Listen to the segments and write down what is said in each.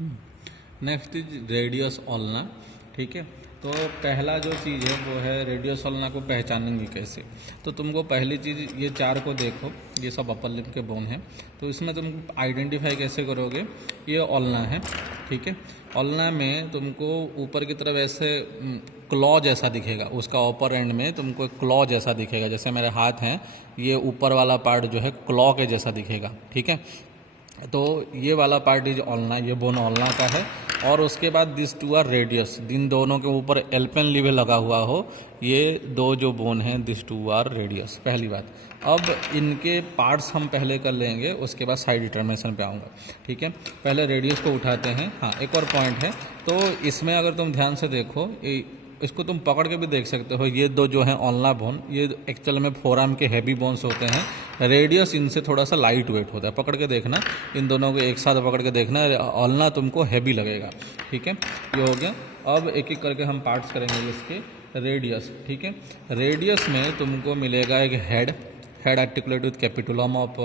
Next is radius ऑल्ना। ठीक है, तो पहला जो चीज़ है वो है रेडियस ऑल्ना को पहचानेंगे कैसे। तो तुमको पहली चीज़ ये चार को देखो, ये सब अपर लिप के बोन हैं, तो इसमें तुम आइडेंटिफाई कैसे करोगे, ये ऑल्ना है। ठीक है, ऑल्ना में तुमको ऊपर की तरफ ऐसे क्लॉ जैसा दिखेगा, उसका ऊपर एंड में तुमको एक क्लॉ जैसा दिखेगा, जैसे मेरे हाथ हैं, ये ऊपर वाला पार्ट जो है क्लॉ के जैसा दिखेगा। ठीक है, तो ये वाला पार्ट इज ऑल्ना, ये बोन ऑल्ना का है। और उसके बाद दिस टू आर रेडियस, इन दोनों के ऊपर एल्पेन लिवे लगा हुआ हो, ये दो जो बोन हैं दिस टू आर रेडियस, पहली बात। अब इनके पार्ट्स हम पहले कर लेंगे, उसके बाद साइड डिटर्मिनेशन पे आऊँगा। ठीक है, पहले रेडियस को उठाते हैं। हाँ, एक और पॉइंट है, तो इसमें अगर तुम ध्यान से देखो, इसको तुम पकड़ के भी देख सकते हो, ये दो जो हैं ऑल्ना बोन, ये एक्चुअल में फोरआर्म के हैवी बोन्स होते हैं। रेडियस इनसे थोड़ा सा लाइट वेट होता है, पकड़ के देखना, इन दोनों को एक साथ पकड़ के देखना, ऑल्ना तुमको हैवी लगेगा। ठीक है, ये हो गया। अब एक एक करके हम पार्ट्स करेंगे इसके। रेडियस, ठीक है, रेडियस में तुमको मिलेगा एक head articulate with capitulum of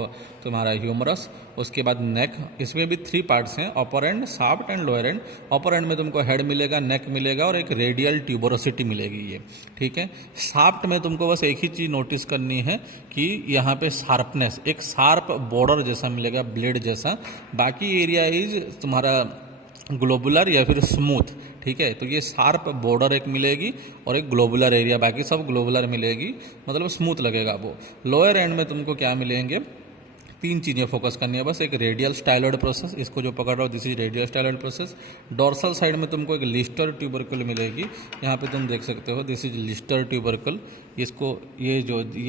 तुम्हारा ह्यूमरस। उसके बाद नेक, इसमें भी 3 पार्ट्स हैं, upper end, shaft end lower end. Upper end में तुमको हेड मिलेगा, नेक मिलेगा और एक रेडियल ट्यूबरोसिटी मिलेगी ये। ठीक है, शाफ्ट में तुमको बस एक ही चीज़ नोटिस करनी है कि यहाँ पे शार्पनेस, एक शार्प बॉर्डर जैसा मिलेगा, ब्लेड जैसा। बाकी एरिया इज तुम्हारा ग्लोबुलर या फिर स्मूथ। ठीक है, तो ये शार्प बॉर्डर एक मिलेगी और एक ग्लोबुलर एरिया, बाकी सब ग्लोबुलर मिलेगी, मतलब स्मूथ लगेगा वो। लोअर एंड में तुमको क्या मिलेंगे, 3 चीज़ें फोकस करनी है बस। एक रेडियल स्टाइलॉइड प्रोसेस, इसको जो पकड़ रहा हो this is radial styloid process. Dorsal side में तुमको एक लिस्टर ट्यूबरकल मिलेगी, यहाँ पे तुम देख सकते हो दिस इज लिस्टर ट्यूबरकल। इसको ये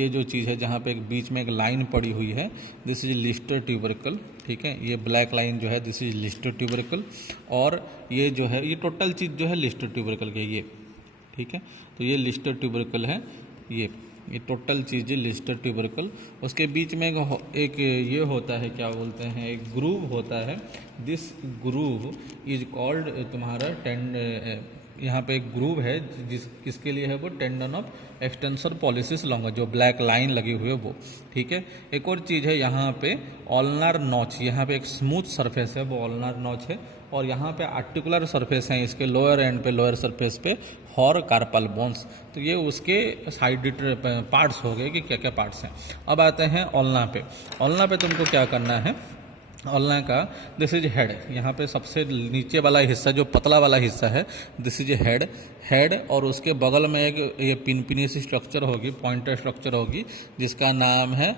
जो चीज़ है जहाँ पे एक बीच में एक लाइन पड़ी हुई है, दिस इज लिस्टर ट्यूबरकल। ठीक है, ये ब्लैक लाइन जो है दिस इज लिस्टर ट्यूबरकल, और ये जो है ये टोटल चीज़ जो है लिस्टर ट्यूबरकल की ये। ठीक है, तो ये लिस्टर ट्यूबरकल है, ये टोटल चीज़ है लिस्टर ट्यूबरकल। उसके बीच में एक ये होता है, क्या बोलते हैं, एक ग्रूव होता है। दिस ग्रूव इज कॉल्ड तुम्हारा यहाँ पे एक ग्रूव है किसके लिए है, वो टेंडन ऑफ एक्सटेंसर पॉलिसिस लॉन्गा, जो ब्लैक लाइन लगी हुई है वो। ठीक है, एक और चीज़ है यहाँ पे ऑल्नार नॉच, यहाँ पे एक स्मूथ सरफेस है वो ऑल्नार नॉच है, और यहाँ पे आर्टिकुलर सरफेस हैं इसके लोअर एंड पे, लोअर सरफेस पे हॉर कार्पल बोन्स। तो ये उसके साइड पार्ट्स हो गए कि क्या क्या पार्ट्स हैं। अब आते हैं ऑल्ना पे। ऑल्ना पे तुमको क्या करना है, ऑल्ना का दिस इज हेड, यहाँ पे सबसे नीचे वाला हिस्सा जो पतला वाला हिस्सा है दिस इज हेड, और उसके बगल में एक ये पिनी सी स्ट्रक्चर होगी, पॉइंटर स्ट्रक्चर होगी, जिसका नाम है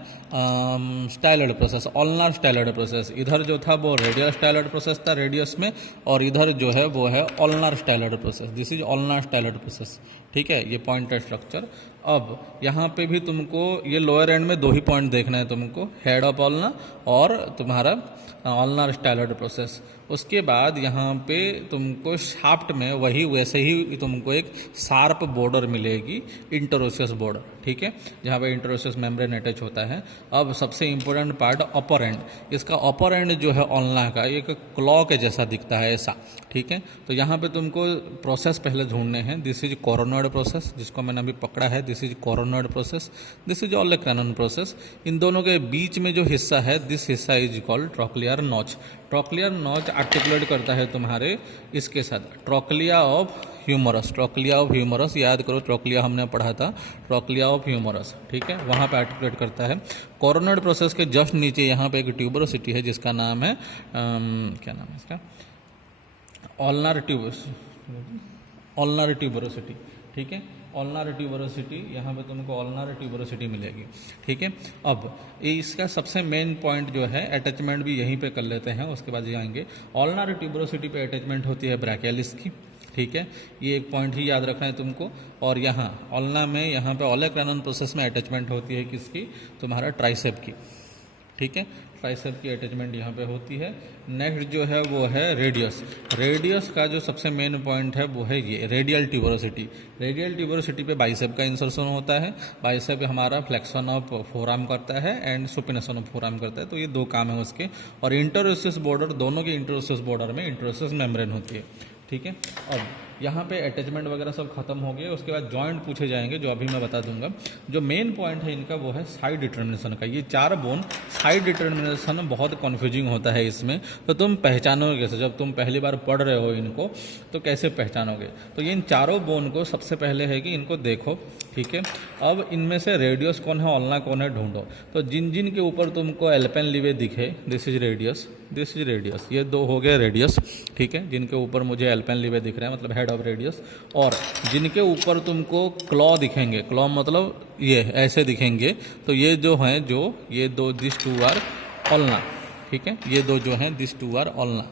styloid process, ulnar styloid process. इधर जो था वो रेडियल स्टाइलॉइड प्रोसेस था रेडियस में, और इधर जो है वो है ulnar styloid process, this is ulnar styloid process. ठीक है, ये पॉइंटर स्ट्रक्चर। अब यहाँ पे भी तुमको ये लोअर एंड में 2 ही पॉइंट देखना है तुमको, हेड ऑफ ऑल्ना और तुम्हारा ऑल्नार स्टाइलॉइड प्रोसेस। उसके बाद यहाँ पे तुमको शाफ्ट में वही वैसे ही तुमको एक शार्प बॉर्डर मिलेगी, इंटरोशियस बॉर्डर। ठीक है, जहाँ पे इंटरोशियस मेम्ब्रेन अटैच होता है। अब सबसे इंपॉर्टेंट पार्ट अपर एंड, इसका अपर एंड जो है ऑल्ना का एक क्लॉ के जैसा दिखता है ऐसा। ठीक है, तो यहाँ पे तुमको प्रोसेस पहले ढूंढने हैं। दिस इज कोरोनॉइड प्रोसेस, जिसको मैंने अभी पकड़ा है, this is coronoid process, this is olecranon process. इन दोनों के बीच में जो हिस्सा है दिस हिस्सा is called trochlear notch. Trochlear notch articulate करता है तुम्हारे इसके साथ trochlea of humerus, trochlea of humerus, याद करो ट्रोक्लिया हमने पढ़ा था, ट्रोक्लिया ऑफ ह्यूमरस। ठीक है, वहाँ पे आर्टिकुलेट करता है। कोरोनॉइड प्रोसेस के जस्ट नीचे यहाँ पे एक ट्यूबरोसिटी है जिसका नाम है क्या नाम है इसका, ऑल्नार ट्यूबरोसिटी। ठीक है, ऑल्नार ट्यूबरोसिटी, यहाँ पे तुमको ऑल्नार ट्यूबरोसिटी मिलेगी। ठीक है, अब इसका सबसे मेन पॉइंट जो है, अटैचमेंट भी यहीं पे कर लेते हैं, उसके बाद जाएंगे। ऑल्नार ट्यूबरोसिटी पे अटैचमेंट होती है ब्रैकियलिस की। ठीक है, ये एक पॉइंट ही याद रखना है तुमको। और यहाँ ऑल्ना में, यहाँ पे ओलेक्रानन प्रोसेस में अटैचमेंट होती है किसकी, तुम्हारा ट्राइसेप की। ठीक है, ट्राइसेप की अटैचमेंट यहाँ पे होती है। नेक्स्ट जो है वो है रेडियस। रेडियस का जो सबसे मेन पॉइंट है वो है ये रेडियल ट्यूबरोसिटी। रेडियल ट्यूबरोसिटी पे बाइसेप का इंसर्शन होता है। बाइसेप हमारा फ्लेक्शन ऑफ फोरआर्म करता है एंड सुपिनेशन ऑफ फोरआर्म करता है, तो ये 2 काम है उसके। और इंटरोशियस बॉर्डर, दोनों के इंटरोशियस बॉर्डर में इंटरोशियस मेम्ब्रेन होती है। ठीक है। अब यहाँ पे अटैचमेंट वगैरह सब खत्म हो गए, उसके बाद जॉइंट पूछे जाएंगे जो अभी मैं बता दूंगा। जो मेन पॉइंट है इनका वो है साइड डिटर्मिनेशन का। ये 4 बोन साइड डिटर्मिनेशन बहुत कन्फ्यूजिंग होता है इसमें, तो तुम पहचानोगे कैसे? जब तुम पहली बार पढ़ रहे हो इनको तो कैसे पहचानोगे? तो ये इन चारों बोन को सबसे पहले है कि इनको देखो, ठीक है। अब इनमें से रेडियस कौन है, ऑल्ना कौन है, ढूंढो। तो जिन जिन के ऊपर तुमको एल्पेनलीबे दिखे, this is radius, this is radius, ये 2 हो गए रेडियस, ठीक है। जिनके ऊपर मुझे एल्पेनलीबे दिख रहे हैं मतलब हेड ऑफ रेडियस, और जिनके ऊपर तुमको क्लॉ दिखेंगे, क्लॉ मतलब ये ऐसे दिखेंगे, तो ये जो हैं ये 2 दिस 2 आर ऑल्ना, ठीक है। ये 2 जो हैं दिस 2 आर ऑल्ना,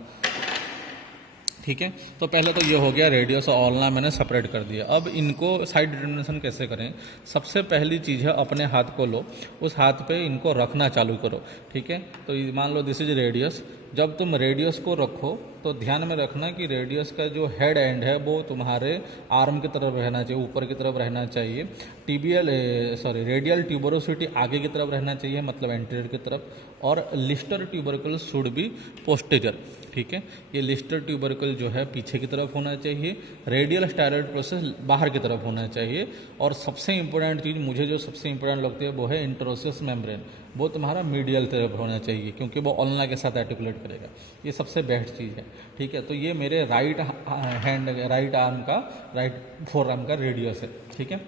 ठीक है। तो पहले तो ये हो गया रेडियस और ऑल्ना मैंने सेपरेट कर दिया। अब इनको साइड डिटर्मिनेशन कैसे करें? सबसे पहली चीज़ है अपने हाथ को लो, उस हाथ पे इनको रखना चालू करो, ठीक है। तो मान लो दिस इज रेडियस। जब तुम रेडियस को रखो तो ध्यान में रखना कि रेडियस का जो हेड एंड है वो तुम्हारे आर्म की तरफ रहना चाहिए, ऊपर की तरफ रहना चाहिए। रेडियल ट्यूबरोसिटी आगे की तरफ रहना चाहिए, मतलब एंटीरियर की तरफ, और Lister tubercle should be posterior, ठीक है। ये लिस्टर ट्यूबरकल जो है पीछे की तरफ होना चाहिए, रेडियल स्टाइलॉइड प्रोसेस बाहर की तरफ होना चाहिए, और सबसे इंपॉर्टेंट चीज़ मुझे जो सबसे इंपॉर्टेंट लगती है वो है इंटरोसियस मेम्ब्रेन, वो तुम्हारा मीडियल तरफ होना चाहिए क्योंकि वो ऑल्ना के साथ आर्टिकुलेट करेगा। ये सबसे बेस्ट चीज़ है, ठीक है। तो ये मेरे राइट आर्म का, राइट फोर आर्म का रेडियस है, ठीक है।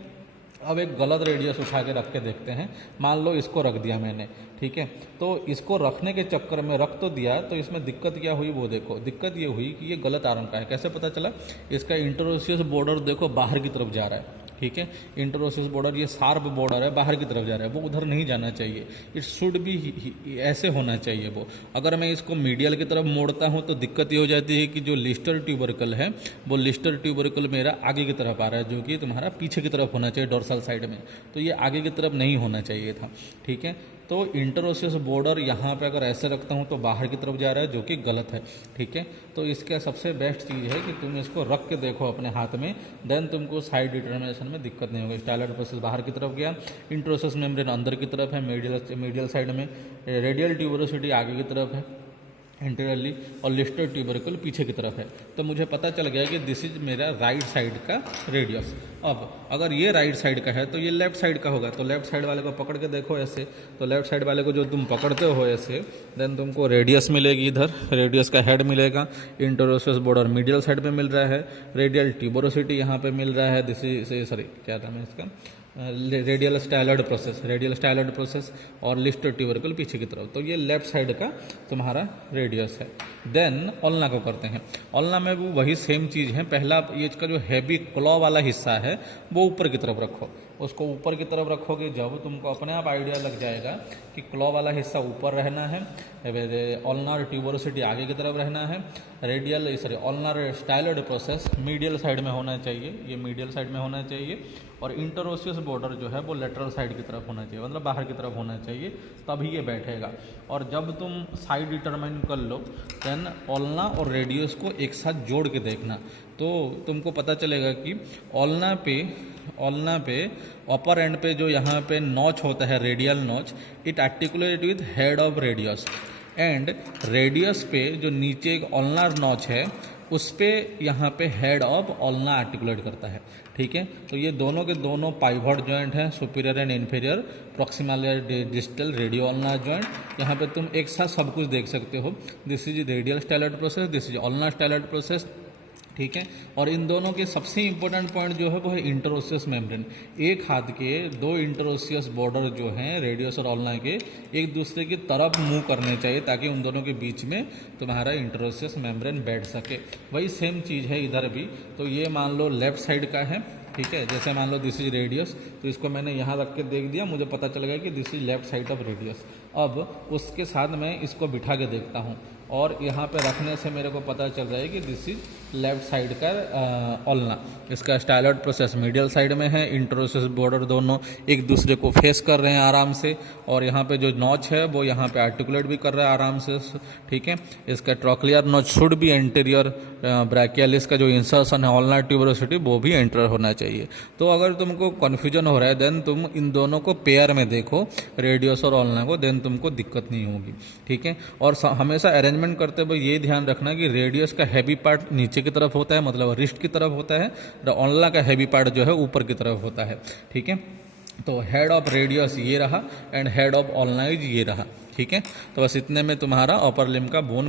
अब एक गलत रेडियस उठा के रख के देखते हैं। मान लो इसको रख दिया मैंने, ठीक है। तो इसको रखने के चक्कर में रख तो दिया, तो इसमें दिक्कत क्या हुई वो देखो। दिक्कत ये हुई कि ये गलत आर्म का है। कैसे पता चला? इसका इंटरोसियस बॉर्डर देखो बाहर की तरफ जा रहा है, ठीक है। इंटरोसियस बॉर्डर ये शार्प बॉर्डर है, बाहर की तरफ जा रहा है, वो उधर नहीं जाना चाहिए। इट शुड बी ऐसे होना चाहिए वो। अगर मैं इसको मीडियल की तरफ मोड़ता हूँ तो दिक्कत ये हो जाती है कि जो लिस्टर ट्यूबरकल है वो लिस्टर ट्यूबरकल मेरा आगे की तरफ आ रहा है, जो कि तुम्हारा पीछे की तरफ होना चाहिए, डोर्सल साइड में। तो ये आगे की तरफ नहीं होना चाहिए था, ठीक है। तो इंटरोसियस बॉर्डर यहाँ पे अगर ऐसे रखता हूँ तो बाहर की तरफ जा रहा है, जो कि गलत है, ठीक है। तो इसका सबसे बेस्ट चीज़ है कि तुम इसको रख के देखो अपने हाथ में, देन तुमको साइड डिटर्मिनेशन में दिक्कत नहीं होगी। स्टाइलॉइड प्रोसेस बाहर की तरफ गया, इंटरोसियस मेम्ब्रेन अंदर की तरफ है, मीडियल साइड में, रेडियल ट्यूबरोसिटी आगे की तरफ है एंटीरियरली, और लिस्टर ट्यूबरकल पीछे की तरफ है। तो मुझे पता चल गया कि दिस इज मेरा राइट साइड का रेडियस। अब अगर ये राइट साइड का है तो ये लेफ्ट साइड का होगा। तो लेफ्ट साइड वाले को पकड़ के देखो ऐसे, तो लेफ्ट साइड वाले को जो तुम पकड़ते हो ऐसे, देन तुमको रेडियस मिलेगी, इधर रेडियस का हेड मिलेगा, इंटरोसियस बॉर्डर मीडियल साइड में मिल रहा है, रेडियल ट्यूबरोसिटी यहाँ पे मिल रहा है, दिस इज क्या नाम है इसका, रेडियल स्टाइलॉइड प्रोसेस, और लिस्टर ट्यूबरकल पीछे की तरफ। तो ये लेफ्ट साइड का तुम्हारा रेडियस है। देन ऑल्ना को करते हैं। ऑल्ना में वो वही सेम चीज़ है। पहला ये इसका जो हैवी क्लॉ वाला हिस्सा है वो ऊपर की तरफ रखो। उसको ऊपर की तरफ रखोगे जब तुमको अपने आप आइडिया लग जाएगा कि क्लॉ वाला हिस्सा ऊपर रहना है, ऑल्नार ट्यूबरोसिटी आगे की तरफ रहना है, ulnar styloid process medial side में होना चाहिए, ये मीडियल साइड में होना चाहिए, और इंटरोसियस बॉर्डर जो है वो लेटरल साइड की तरफ होना चाहिए, मतलब बाहर की तरफ होना चाहिए, तभी ये बैठेगा। और जब तुम साइड डिटरमाइन कर लो देन ऑल्ना और रेडियस को एक साथ जोड़ के देखना, तो तुमको पता चलेगा कि ऑल्ना पे अपर एंड पे जो यहाँ पे नॉच होता है, radial notch, it articulate with head of radius, and radius पे जो नीचे एक ऑल्नार नॉच है उस पे यहाँ पे हेड ऑफ ऑल्ना आर्टिकुलेट करता है, ठीक है। तो ये दोनों के दोनों पाइवट जॉइंट हैं, सुपीरियर एंड इन्फीरियर, प्रॉक्सिमल या डिस्टल रेडियो ऑल्नार जॉइंट। यहाँ पे तुम एक साथ सब कुछ देख सकते हो। This is radial styloid process, this is ulnar styloid process, ठीक है। और इन दोनों के सबसे इंपॉर्टेंट पॉइंट जो है वो है इंटरोसियस मेम्ब्रेन। एक हाथ के 2 इंटरोसियस बॉर्डर जो हैं रेडियस और ऑल्ना के एक दूसरे की तरफ मूव करने चाहिए ताकि उन दोनों के बीच में तुम्हारा इंटरोसियस मेम्ब्रेन बैठ सके। वही सेम चीज़ है इधर भी। तो ये मान लो लेफ्ट साइड का है, ठीक है। जैसे मान लो दिस इज रेडियस, तो इसको मैंने यहाँ रख के देख दिया, मुझे पता चल गया कि this is left side of radius. अब उसके साथ मैं इसको बिठा के देखता हूँ और यहाँ पे रखने से मेरे को पता चल रहा है कि दिस इज लेफ्ट साइड का ऑल्ना। इसका स्टाइलॉइड प्रोसेस मीडियल साइड में है, इंटरोसियस बॉर्डर दोनों एक दूसरे को फेस कर रहे हैं आराम से, और यहाँ पे जो नॉच है वो यहाँ पे आर्टिकुलेट भी कर रहा है आराम से, ठीक है। इसका ट्रॉक्लियर नॉच शुड भी एंटीरियर, ब्रैकियलिस का जो इंसर्शन है ऑल्नार ट्यूबरोसिटी वो भी एंटर होना चाहिए। तो अगर तुमको कन्फ्यूजन हो रहा है देन तुम इन दोनों को पेयर में देखो, रेडियस और ऑल्ना को, देन तुमको दिक्कत नहीं होगी, ठीक है। और हमेशा अरेंजमेंट करते हुए ये ध्यान रखना कि रेडियस का हैवी पार्ट नीचे नीचे की तरफ होता है, मतलब रिस्ट की तरफ होता है, और ऑल्ना का हैवी पार्ट जो है ऊपर की तरफ होता है। ठीक है, तो हेड ऑफ रेडियस ये रहा एंड हेड ऑफ ऑल्ना इज ये रहा। ठीक है, तो बस इतने में तुम्हारा अपर लिम्ब का बोन